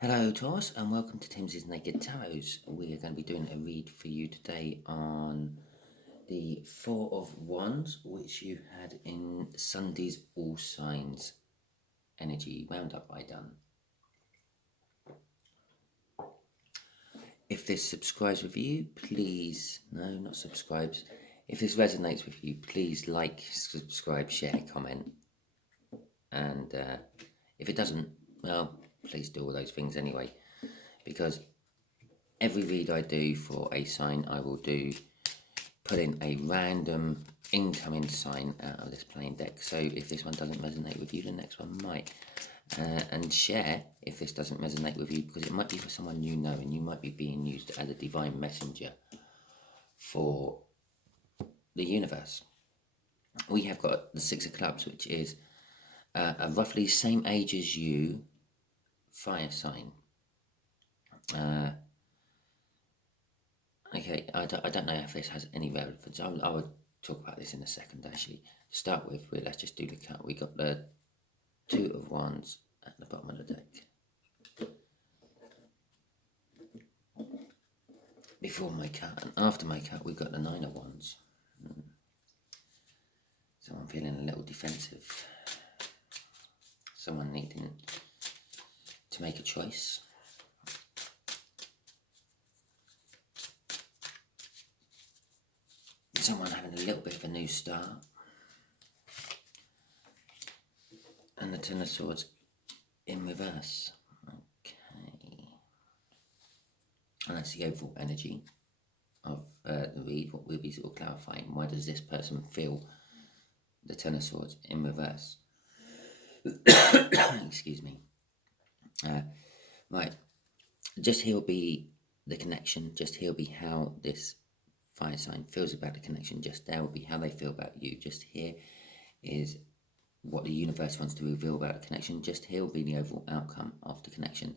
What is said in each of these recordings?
Hello, Taurus, and welcome to Tim's Naked Tarots. We are going to be doing a read for you today on the Four of Wands, which you had in Sunday's All Signs energy roundup I done. If this subscribes with you, please, no, not subscribes. If this resonates with you, please like, subscribe, share, comment. And if it doesn't, well, please do all those things anyway, because every read I do for a sign, I will put in a random incoming sign out of this playing deck. So if this one doesn't resonate with you, the next one might. And share if this doesn't resonate with you, because it might be for someone you know, and you might be being used as a divine messenger for the universe. We have got the Six of Clubs, which is a roughly same age as you fire sign. Okay, I don't know if this has any relevance. I will talk about this in a second, actually. To start with, let's just do the cut. We got the Two of Wands at the bottom of the deck. Before my cut and after my cut, we got the Nine of Wands. So I'm feeling a little defensive. Someone needing to make a choice. Someone having a little bit of a new start. And the Ten of Swords in reverse. Okay. And that's the overall energy of the read. What we'll be sort of clarifying. Why does this person feel the Ten of Swords in reverse? Excuse me. Right. Just here will be the connection. Just here will be how this fire sign feels about the connection. Just there will be how they feel about you. Just here is what the universe wants to reveal about the connection. Just here will be the overall outcome of the connection.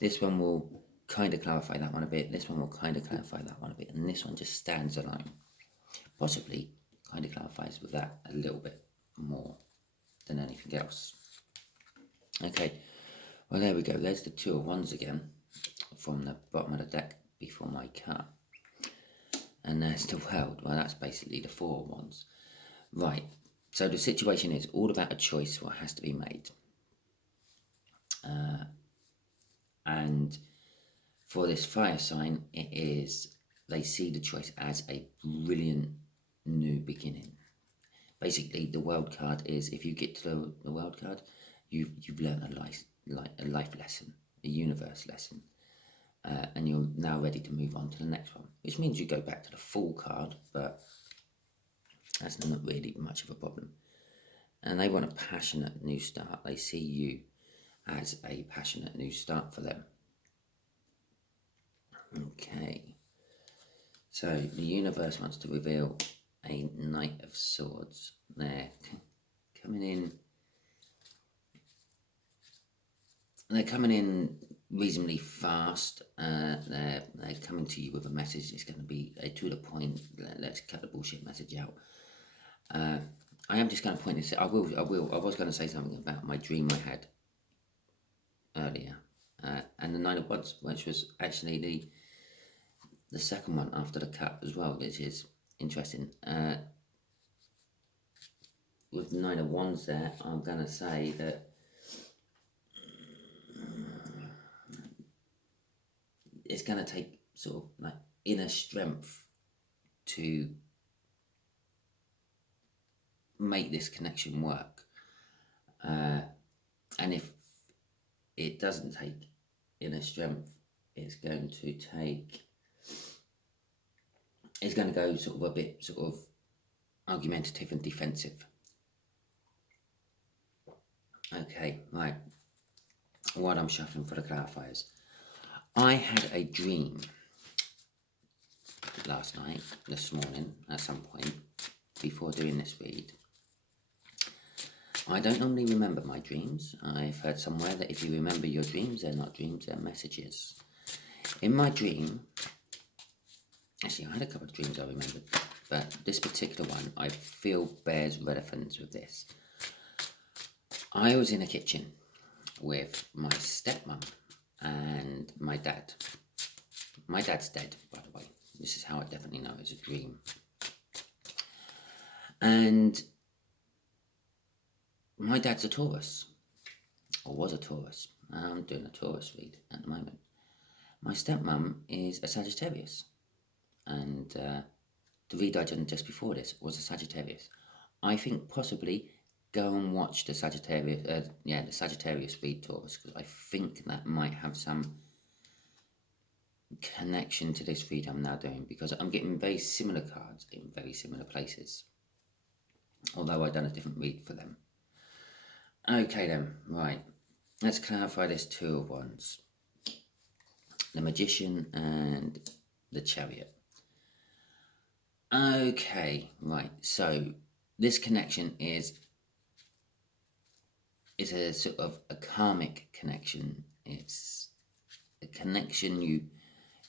This one will kind of clarify that one a bit. This one will kind of clarify that one a bit. And this one just stands alone. Possibly kind of clarifies with that a little bit more than anything else. Okay, well, there we go. There's the Two of Wands again from the bottom of the deck before my cut. And there's the World. Well, that's basically the Four of Wands. Right, so the situation is all about a choice what has to be made. And for this fire sign, it is, they see the choice as a brilliant new beginning. Basically, the World card is, if you get to the World card, you've learned a life lesson, a universe lesson. And you're now ready to move on to the next one, which means you go back to the Fool card, but that's not really much of a problem. And they want a passionate new start. They see you as a passionate new start for them. Okay. So the universe wants to reveal a Knight of Swords. They're coming in. They're coming in reasonably fast. They're coming to you with a message. It's going to be to the point. Let's cut the bullshit message out. I am just going to point this out. I was going to say something about my dream I had earlier. And the Nine of Wands, which was actually the second one after the cut as well, which is interesting. With the Nine of Wands there, I'm going to say that it's going to take sort of like inner strength to make this connection work. And if it doesn't take inner strength, it's going to go sort of a bit sort of argumentative and defensive. Okay, right. While I'm shuffling for the clarifiers, I had a dream this morning, at some point, before doing this read. I don't normally remember my dreams. I've heard somewhere that if you remember your dreams, they're not dreams, they're messages. In my dream, actually I had a couple of dreams I remembered, but this particular one I feel bears relevance with this. I was in a kitchen with my stepmom and my dad. My dad's dead, by the way. This is how I definitely know it's a dream. And my dad's a Taurus, or was a Taurus. I'm doing a Taurus read at the moment. My stepmum is a Sagittarius, and the read I done just before this was a Sagittarius. I think possibly go and watch the Sagittarius, the Sagittarius read Taurus, because I think that might have some connection to this read I'm now doing, because I'm getting very similar cards in very similar places, although I've done a different read for them. Okay then, right, let's clarify this Two of Wands, the Magician and the Chariot. Okay, right, so this connection is a sort of a karmic connection. It's a connection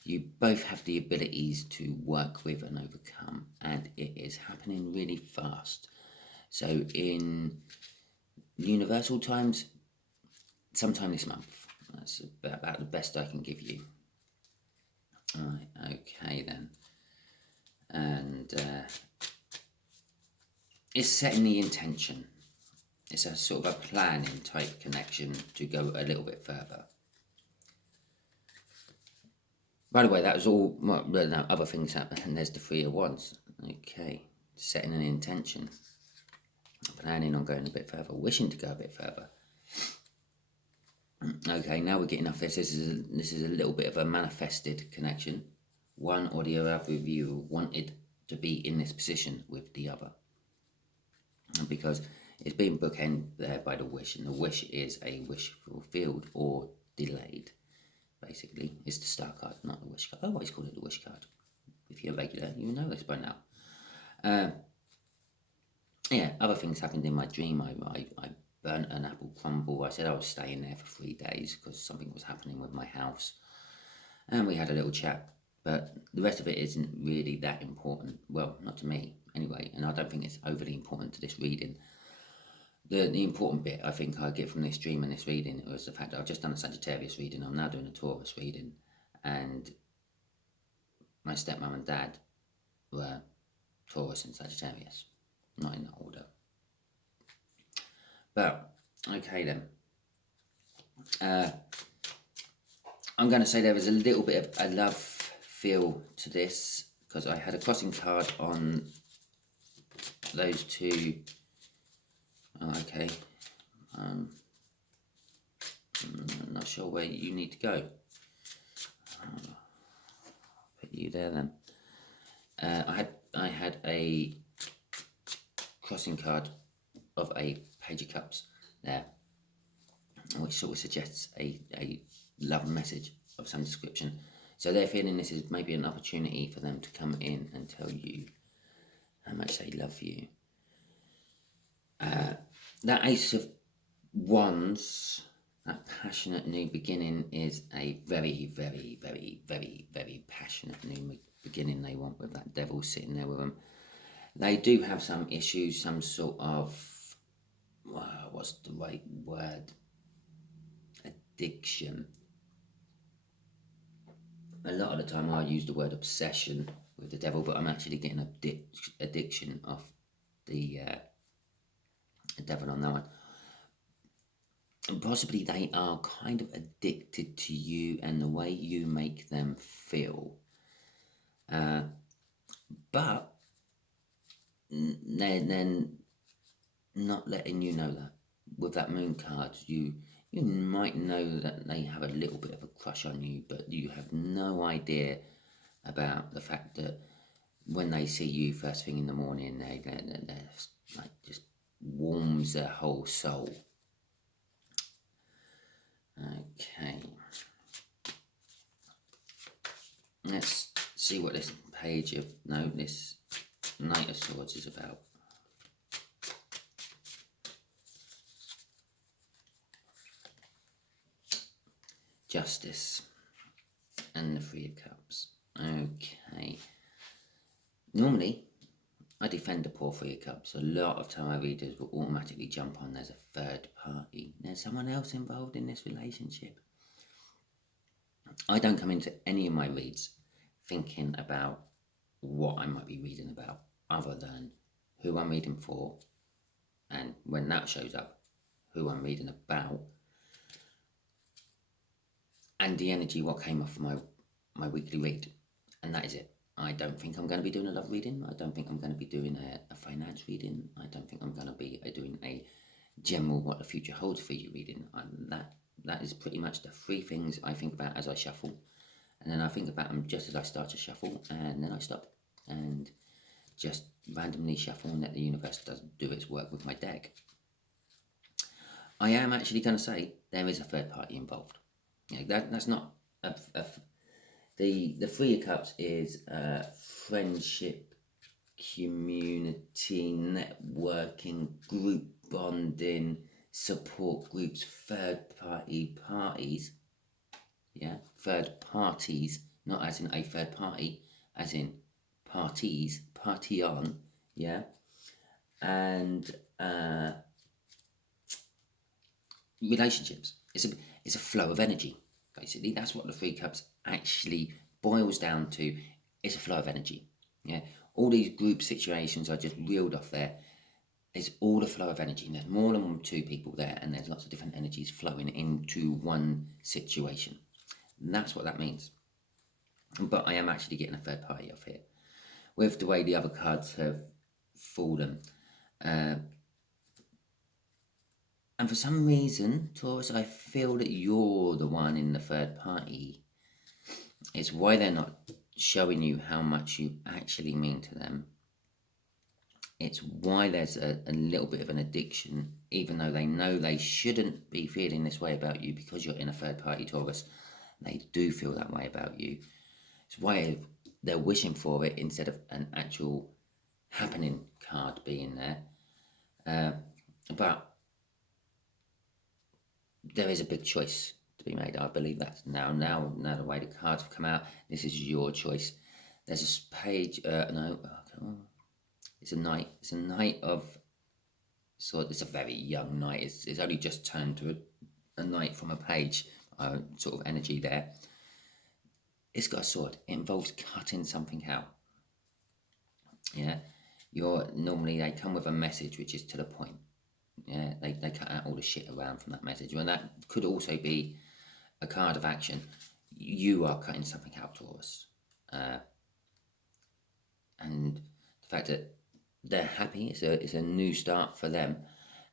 you both have the abilities to work with and overcome, and it is happening really fast. So in universal times, sometime this month. That's about the best I can give you. Alright, okay then. And it's setting the intention. It's a sort of a planning type connection to go a little bit further. By the way, that was all, well, no, other things happen, and there's the Three of Wands. Okay, setting an intention, planning on going a bit further, wishing to go a bit further. Okay, now we're getting off this. This is a little bit of a manifested connection. One or the other of you wanted to be in this position with the other, because it's been bookended there by the wish, and the wish is a wish fulfilled or delayed. Basically, it's the Star card, not the Wish card. I always call it the Wish card. If you're regular, you know this by now. Yeah, other things happened in my dream. I burnt an apple crumble. I said I was staying there for 3 days because something was happening with my house. And we had a little chat. But the rest of it isn't really that important. Well, not to me, anyway. And I don't think it's overly important to this reading. The important bit I think I get from this dream and this reading was the fact that I've just done a Sagittarius reading. I'm now doing a Taurus reading, and my stepmom and dad were Taurus and Sagittarius, not in that order. But okay then, I'm going to say there was a little bit of a love feel to this, because I had a crossing card on those two. Oh, okay. I'm not sure where you need to go. Put you there then. I had a crossing card of a Page of Cups there, which sort of suggests a love message of some description. So they're feeling this is maybe an opportunity for them to come in and tell you how much they love you. That Ace of Wands, that passionate new beginning, is a very, very, very, very, very passionate new beginning they want with that Devil sitting there with them. They do have some issues, some sort of, what's the right word? Addiction. A lot of the time I use the word obsession with the Devil, but I'm actually getting addiction off the Devil on that one. And possibly they are kind of addicted to you and the way you make them feel. But they're not letting you know that. With that Moon card, you might know that they have a little bit of a crush on you, but you have no idea about the fact that when they see you first thing in the morning, they're like just warms their whole soul. Okay. Let's see what this this Knight of Swords is about. Justice and the Three of Cups. Okay. Normally, I defend the poor Three of Cups. A lot of time my readers will automatically jump on there's a third party. There's someone else involved in this relationship. I don't come into any of my reads thinking about what I might be reading about, other than who I'm reading for, and when that shows up, who I'm reading about, and the energy what came off my weekly read, and that is it. I don't think I'm going to be doing a love reading. I don't think I'm going to be doing a finance reading. I don't think I'm going to be doing a general what the future holds for you reading. That is pretty much the three things I think about as I shuffle, and then I think about them just as I start to shuffle, and then I stop and just randomly shuffle and let the universe do its work with my deck. I am actually going to say there is a third party involved. That's not the Three of Cups is friendship, community, networking, group bonding, support groups, third parties. Yeah, third parties, not as in a third party, as in parties, party on. Yeah, and relationships. It's a flow of energy. Basically, that's what the Three Cups actually boils down to. It's a flow of energy. Yeah, all these group situations I just reeled off there. It's all a flow of energy. And there's more than two people there, and there's lots of different energies flowing into one situation. And that's what that means. But I am actually getting a third party off here, with the way the other cards have fallen. And for some reason, Taurus, I feel that you're the one in the third party. It's why they're not showing you how much you actually mean to them. It's why there's a little bit of an addiction, even though they know they shouldn't be feeling this way about you because you're in a third party, Taurus. They do feel that way about you. It's why they're wishing for it instead of an actual happening card being there. But there is a big choice to be made. I believe that now the way the cards have come out, this is your choice. There's a page. It's a knight. It's a knight of sort. It's a very young knight. It's only just turned to a knight from a page. Sort of energy there. It's got a sword. It involves cutting something out. Yeah, they come with a message which is to the point. Yeah, they cut out all the shit around from that message. And that could also be a card of action. You are cutting something out, Taurus. And the fact that they're happy, it's a new start for them,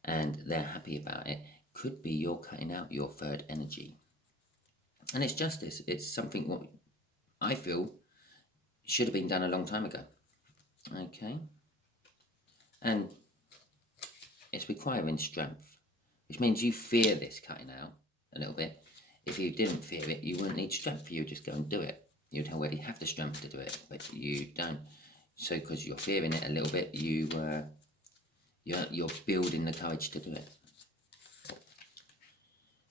and they're happy about it, could be you're cutting out your third energy. And it's justice. It's something what I feel should have been done a long time ago. Okay? And it's requiring strength, which means you fear this cutting out a little bit. If you didn't fear it, you wouldn't need strength. You would just go and do it. You'd already have the strength to do it, but you don't. So because you're fearing it a little bit, you're building the courage to do it.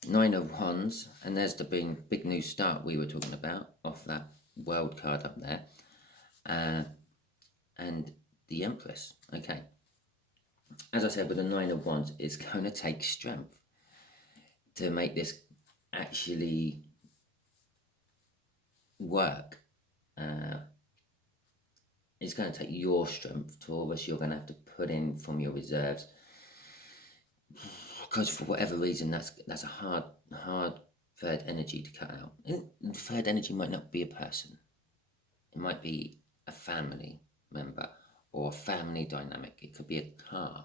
Nine of Wands, and there's the big new start we were talking about off that world card up there, and the Empress. Okay, as I said, with the Nine of Wands, it's going to take strength to make this actually work. It's going to take your strength, Taurus. You're going to have to put in from your reserves, because for whatever reason, that's a hard third energy to cut out. And third energy might not be a person. It might be a family member or a family dynamic. It could be a car.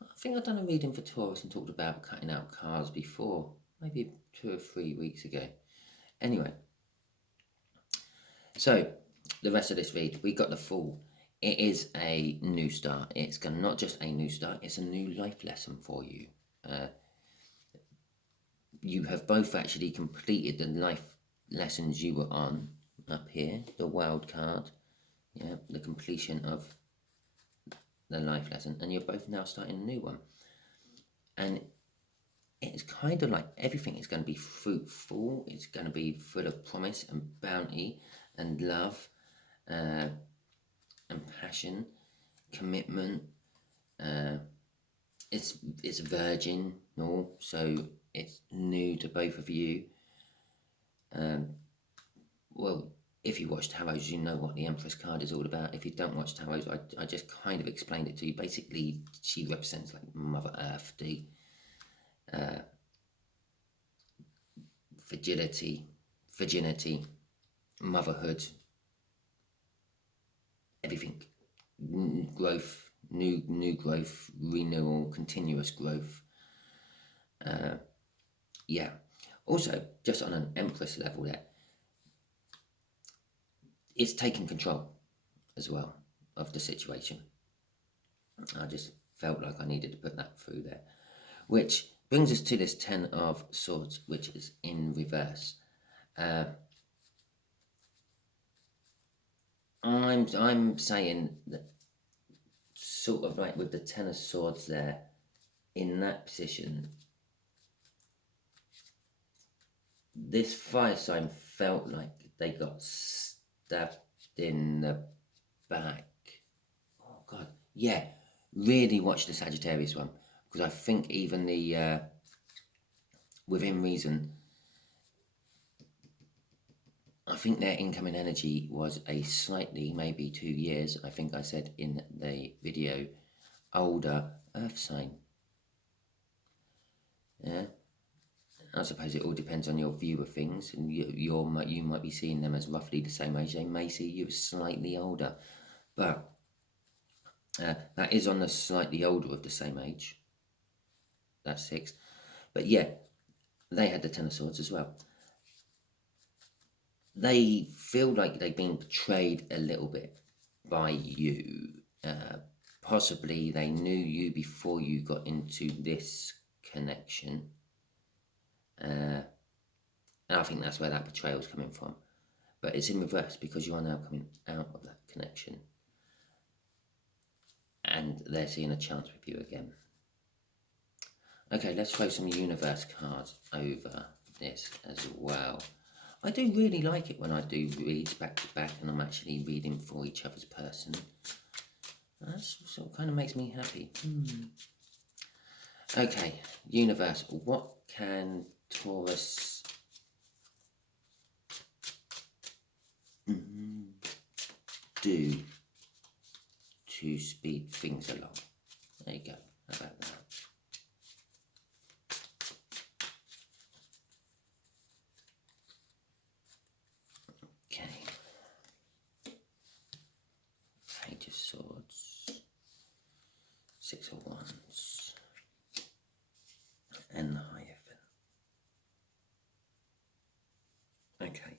I think I've done a reading for Taurus and talked about cutting out cars before, maybe 2 or 3 weeks ago. Anyway, so the rest of this read, we got the Fool. It is a new start. It's not just a new start, it's a new life lesson for you. You have both actually completed the life lessons you were on up here, the wild card, yeah, the completion of the life lesson, and you're both now starting a new one. And it's kind of like everything is going to be fruitful. It's going to be full of promise and bounty and love and passion, commitment. It's virgin, no, so it's new to both of you. Well, if you watch Tarots, you know what the Empress card is all about. If you don't watch Tarots, I just kind of explained it to you. Basically, she represents like Mother Earth, the fragility, motherhood, everything, growth, new growth, renewal, continuous growth. Yeah. Also, just on an Empress level, there, it's taking control as well of the situation. I just felt like I needed to put that through there, which brings us to this Ten of Swords, which is in reverse. I'm saying that sort of like with the Ten of Swords there, in that position, this fire sign felt like they got stabbed in the back. Oh God, yeah. Really watch the Sagittarius one, because I think even the within reason, I think their incoming energy was a slightly, maybe 2 years, I think I said in the video, older earth sign. Yeah, I suppose it all depends on your view of things, and you might be seeing them as roughly the same age. They may see you as slightly older, but that is on the slightly older of the same age. That's 6. But yeah, they had the Ten of Swords as well. They feel like they've been betrayed a little bit by you. Possibly they knew you before you got into this connection. And I think that's where that betrayal is coming from. But it's in reverse, because you are now coming out of that connection. And they're seeing a chance with you again. Okay, let's throw some universe cards over this as well. I do really like it when I do reads back to back and I'm actually reading for each other's person. That sort of kind of makes me happy. Okay, universe, what can Taurus do to speed things along? There you go. How about that? Okay. Page of Swords, 6 of Wands, and the Hierophant. Okay.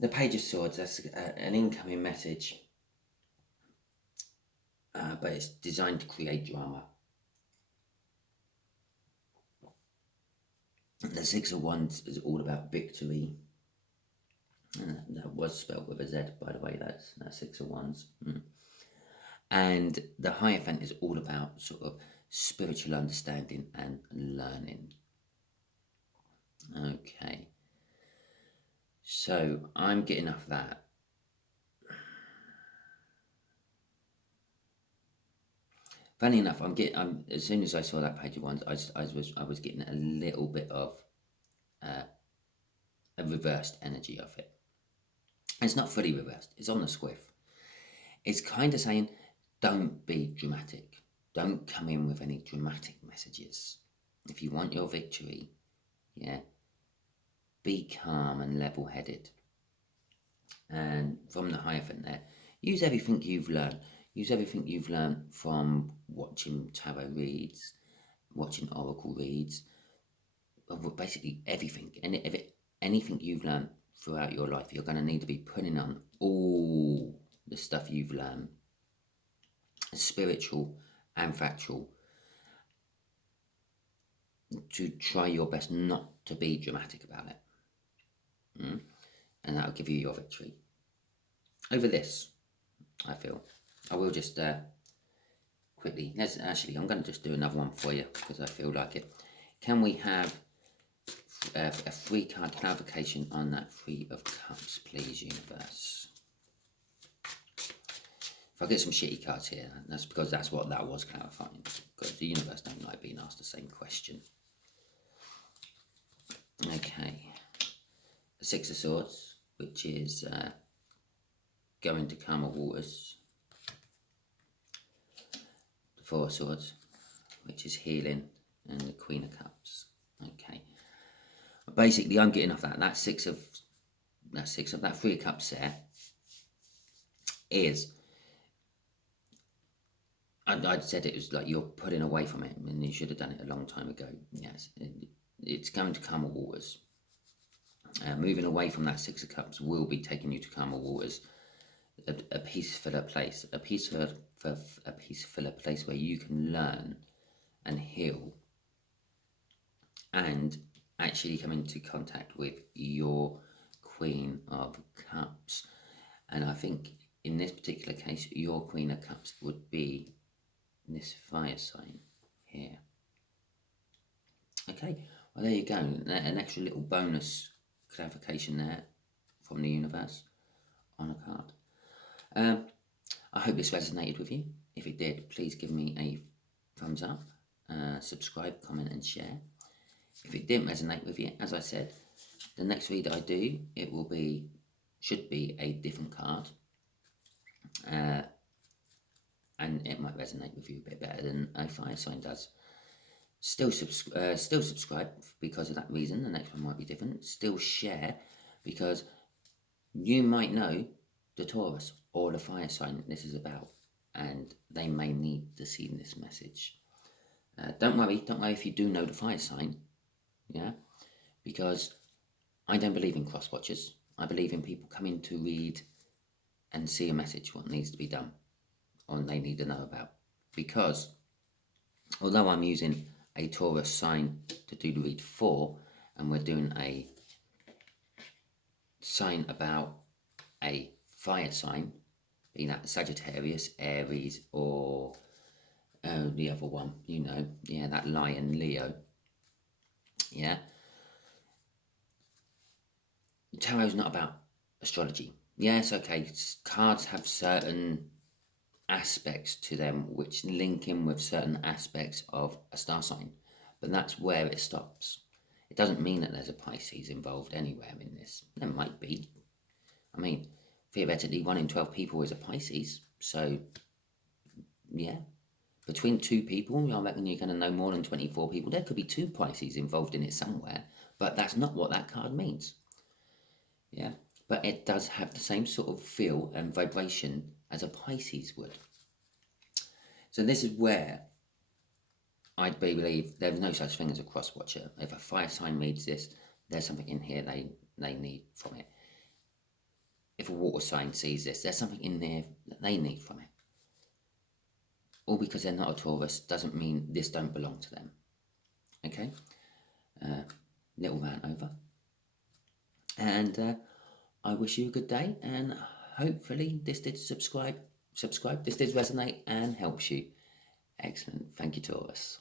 The Page of Swords, that's an incoming message, but it's designed to create drama. The 6 of Wands is all about victory. That was spelled with a Z, by the way, that's 6 of Wands. And the Hierophant is all about sort of spiritual understanding and learning. Okay. So I'm getting off that. Funny enough, as soon as I saw that Page of Wands, I was getting a little bit of a reversed energy of it. It's not fully reversed. It's on the squiff. It's kind of saying, don't be dramatic. Don't come in with any dramatic messages. If you want your victory, yeah, be calm and level-headed. And from the Hierophant there, use everything you've learned. Use everything you've learned from watching tarot reads, watching oracle reads, basically everything. And anything you've learned throughout your life, you're going to need to be putting on all the stuff you've learned, spiritual and factual, to try your best not to be dramatic about it. And that'll give you your victory over this, I feel. I will just quickly, I'm going to just do another one for you because I feel like it. Can we have a 3 card clarification on that 3 of Cups, please, universe? If I get some shitty cards here, that's because that's what that was clarifying, because the universe don't like being asked the same question. Okay. Six of Swords, which is going to calmer waters. The Four of Swords, which is healing, and the Queen of Cups. Okay. Basically, I'm getting off that. That Three of Cups there is. I'd said it was like you're pulling away from it, and you should have done it a long time ago. Yes, it's going to calmer waters. Moving away from that Six of Cups will be taking you to calmer waters, a peacefuller place, a peacefuller place where you can learn and heal, and actually come into contact with your Queen of Cups. And I think in this particular case, your Queen of Cups would be this fire sign here. Okay, well there you go, an extra little bonus clarification there from the universe on a card. I hope this resonated with you. If it did, please give me a thumbs up, subscribe, comment and share. If it didn't resonate with you, as I said, the next read I do, should be a different card. And it might resonate with you a bit better than a fire sign does. Still subscribe because of that reason. The next one might be different. Still share because you might know the Taurus or the fire sign this is about, and they may need to see this message. Don't worry if you do know the fire sign, yeah, because I don't believe in cross watchers. I believe in people coming to read and see a message, what needs to be done, or they need to know about. Because although I'm using a Taurus sign to do the read for, and we're doing a sign about a fire sign, be that Sagittarius, Aries, or the other one, that Lion, Leo, yeah. Tarot's not about astrology. Yes, okay, cards have certain aspects to them which link in with certain aspects of a star sign, but that's where it stops. It doesn't mean that there's a Pisces involved anywhere in this. There might be. I mean, theoretically 1 in 12 people is a Pisces, so yeah, between 2 people I reckon you're going to know more than 24 people. There could be 2 Pisces involved in it somewhere, but that's not what that card means. Yeah, but it does have the same sort of feel and vibration as a Pisces would. So this is where I believe there's no such thing as a cross watcher. If a fire sign reads this, there's something in here they need from it. If a water sign sees this, there's something in there that they need from it. All because they're not a Taurus doesn't mean this don't belong to them. Okay? Little rant over. And I wish you a good day, and hopefully this did subscribe. This did resonate and helps you. Excellent. Thank you, Taurus.